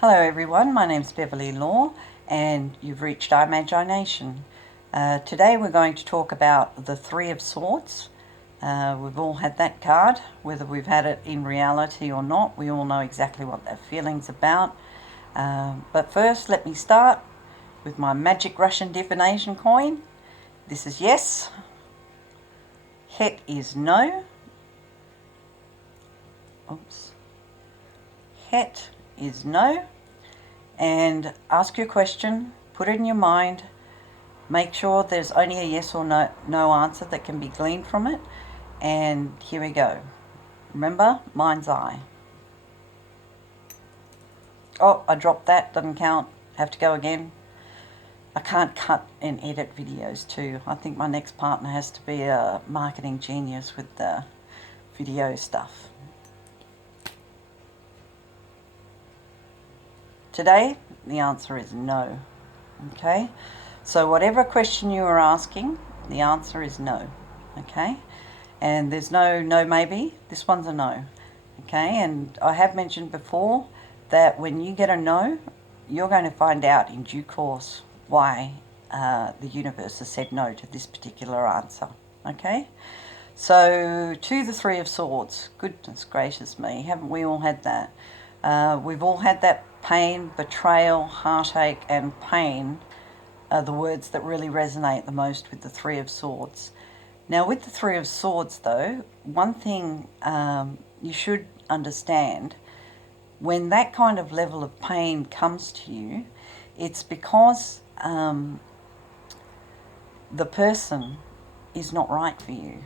Hello everyone, my name's Beverly Law and you've reached imagination. Today we're going to talk about the Three of Swords. We've all had that card, whether we've had it in reality or not. We all know exactly what that feeling's about. But first let me start with my magic Russian divination coin. This is yes. Het is no. Oops. Het is no. And ask your question, put it in your mind, make sure there's only a yes or no answer that can be gleaned from it, and here we go. Remember, mind's eye. Oh, I dropped that, doesn't count, have to go again. I can't cut and edit videos too. I think my next partner has to be a marketing genius with the video stuff. Today, the answer is no. Okay? So whatever question you are asking, the answer is no. Okay? And there's no maybe. This one's a no. Okay? And I have mentioned before that when you get a no, you're going to find out in due course why the universe has said no to this particular answer. Okay? So, to the Three of Swords. Goodness gracious me, haven't we all had that? We've all had that pain, betrayal, heartache, and pain are the words that really resonate the most with the Three of Swords. Now, with the Three of Swords, though, one thing you should understand, when that kind of level of pain comes to you, it's because the person is not right for you,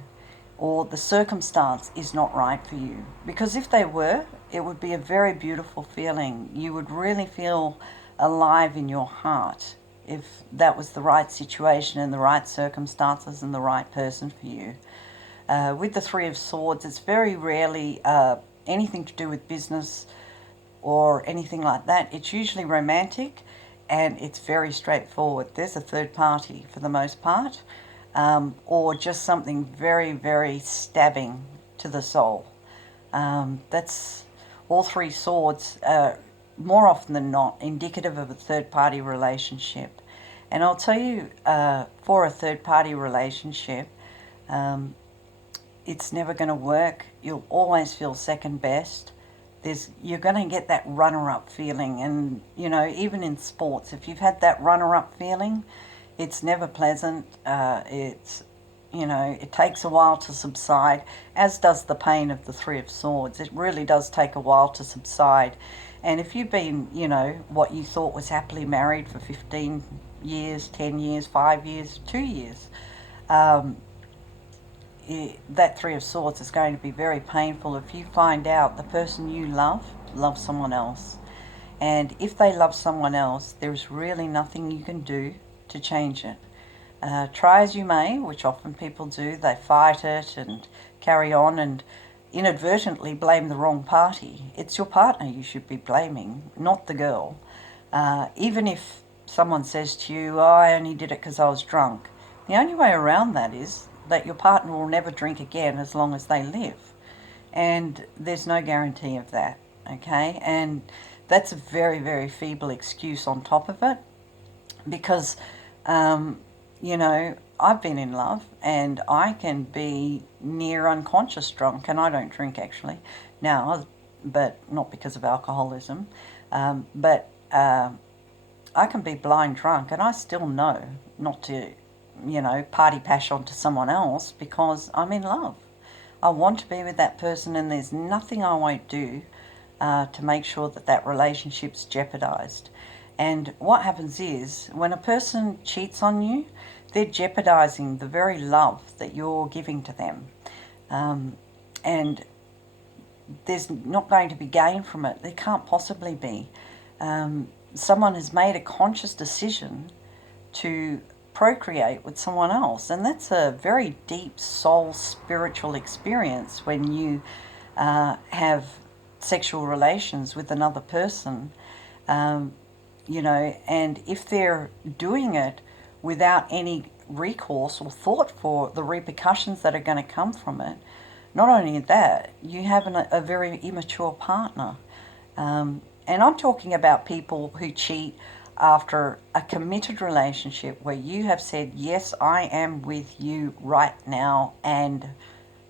or the circumstance is not right for you. Because if they were, it would be a very beautiful feeling. You would really feel alive in your heart if that was the right situation and the right circumstances and the right person for you. With the Three of Swords, it's very rarely anything to do with business or anything like that. It's usually romantic and it's very straightforward. There's a third party for the most part. Or just something very, very stabbing to the soul. That's all three swords, more often than not, indicative of a third-party relationship. And I'll tell you, for a third-party relationship, it's never going to work. You'll always feel second best. You're going to get that runner-up feeling. And, you know, even in sports, if you've had that runner-up feeling, it's never pleasant. It takes a while to subside, as does the pain of the Three of Swords. It really does take a while to subside. And if you've been, what you thought was happily married for 15 years, 10 years, 5 years, 2 years, that Three of Swords is going to be very painful if you find out the person you love loves someone else. And if they love someone else, there's really nothing you can do to change it. Try as you may, which often people do, they fight it and carry on and inadvertently blame the wrong party. It's your partner you should be blaming, not the girl. Even if someone says to you, oh, I only did it because I was drunk. The only way around that is that your partner will never drink again as long as they live. And there's no guarantee of that, okay? And that's a very, very feeble excuse on top of it because I've been in love and I can be near unconscious drunk, and I don't drink actually now, but not because of alcoholism. But I can be blind drunk and I still know not to, party pash onto someone else because I'm in love. I want to be with that person and there's nothing I won't do to make sure that that relationship's jeopardized. And what happens is, when a person cheats on you, they're jeopardizing the very love that you're giving to them. And there's not going to be gain from it. There can't possibly be. Someone has made a conscious decision to procreate with someone else. And that's a very deep soul spiritual experience when you have sexual relations with another person. And if they're doing it without any recourse or thought for the repercussions that are going to come from it, not only that, you have a very immature partner. And I'm talking about people who cheat after a committed relationship where you have said, yes, I am with you right now and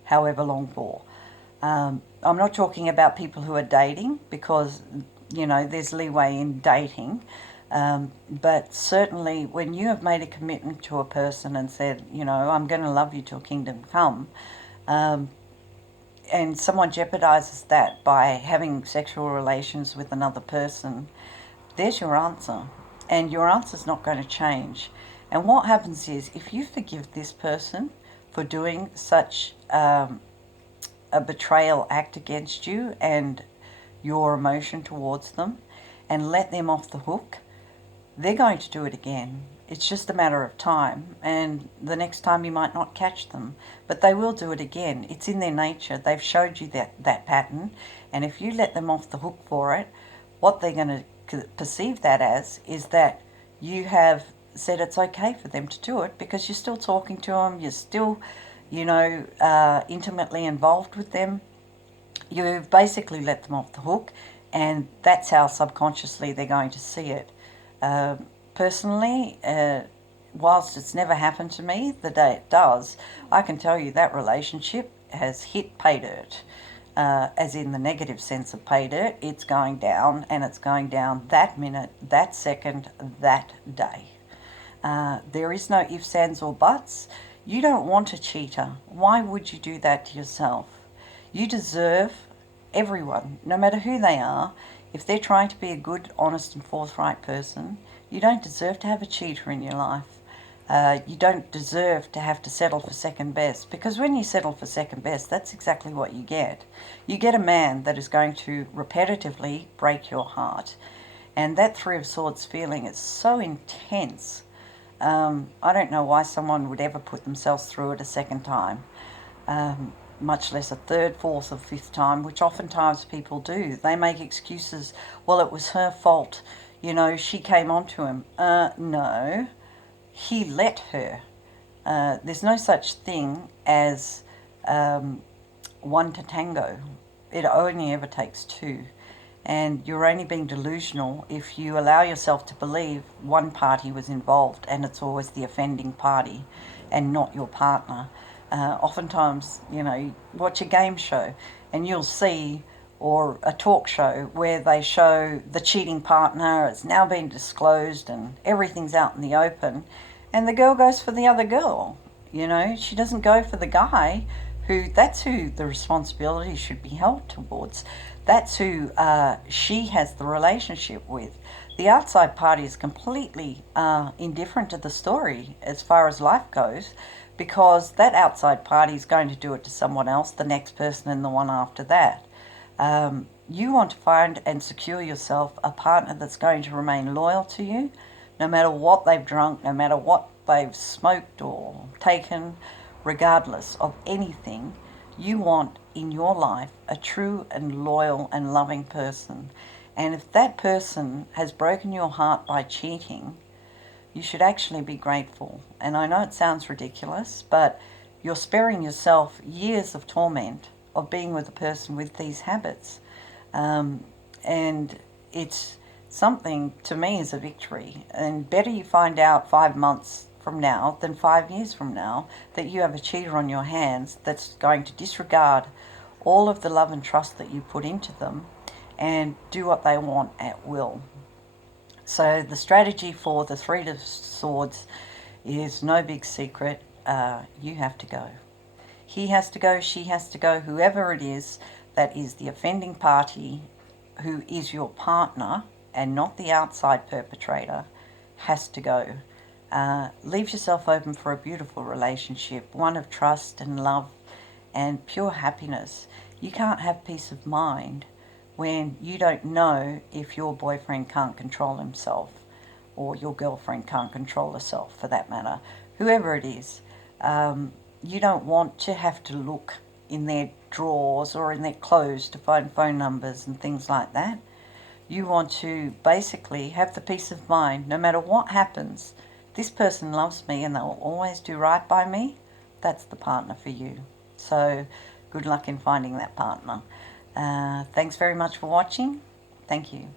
however long for. I'm not talking about people who are dating because, there's leeway in dating. But certainly when you have made a commitment to a person and said, I'm going to love you till kingdom come, and someone jeopardizes that by having sexual relations with another person, there's your answer. And your answer's not going to change. And what happens is, if you forgive this person for doing such a betrayal act against you and your emotion towards them, and let them off the hook, they're going to do it again. It's just a matter of time, and the next time you might not catch them, but they will do it again. It's in their nature. They've showed you that pattern, and if you let them off the hook for it, what they're going to perceive that as is that you have said it's okay for them to do it because you're still talking to them, you're still, intimately involved with them. You've basically let them off the hook, and that's how subconsciously they're going to see it. Personally, whilst it's never happened to me, the day it does, I can tell you that relationship has hit pay dirt. As in the negative sense of pay dirt, it's going down, and it's going down that minute, that second, that day. There is no ifs, ands, or buts. You don't want a cheater. Why would you do that to yourself? You deserve everyone, no matter who they are. If they're trying to be a good, honest, and forthright person, you don't deserve to have a cheater in your life. You don't deserve to have to settle for second best, because when you settle for second best, that's exactly what you get. You get a man that is going to repetitively break your heart. And that Three of Swords feeling is so intense. I don't know why someone would ever put themselves through it a second time. Much less a third, fourth, or fifth time, which oftentimes people do. They make excuses. Well, it was her fault. She came onto him. No, he let her. There's no such thing as one to tango. It only ever takes two. And you're only being delusional if you allow yourself to believe one party was involved, and it's always the offending party and not your partner. Oftentimes, watch a game show and you'll see, or a talk show where they show the cheating partner, it's now been disclosed and everything's out in the open, and the girl goes for the other girl. She doesn't go for the guy that's who the responsibility should be held towards. That's who she has the relationship with. The outside party is completely indifferent to the story as far as life goes, because that outside party is going to do it to someone else, the next person, and the one after that. You want to find and secure yourself a partner that's going to remain loyal to you, no matter what they've drunk, no matter what they've smoked or taken, regardless of anything. You want in your life a true and loyal and loving person. And if that person has broken your heart by cheating, you should actually be grateful. And I know it sounds ridiculous, but you're sparing yourself years of torment of being with a person with these habits. And it's something, to me, is a victory. And better you find out 5 months from now than 5 years from now that you have a cheater on your hands that's going to disregard all of the love and trust that you put into them and do what they want at will. So the strategy for the Three of Swords is no big secret. You have to go. He has to go, she has to go, whoever it is that is the offending party, who is your partner and not the outside perpetrator, has to go. Leave yourself open for a beautiful relationship, one of trust and love and pure happiness. You can't have peace of mind when you don't know if your boyfriend can't control himself, or your girlfriend can't control herself, for that matter. Whoever it is, you don't want to have to look in their drawers or in their clothes to find phone numbers and things like that. You want to basically have the peace of mind, no matter what happens, this person loves me and they'll always do right by me. That's the partner for you. So good luck in finding that partner. Thanks very much for watching. Thank you.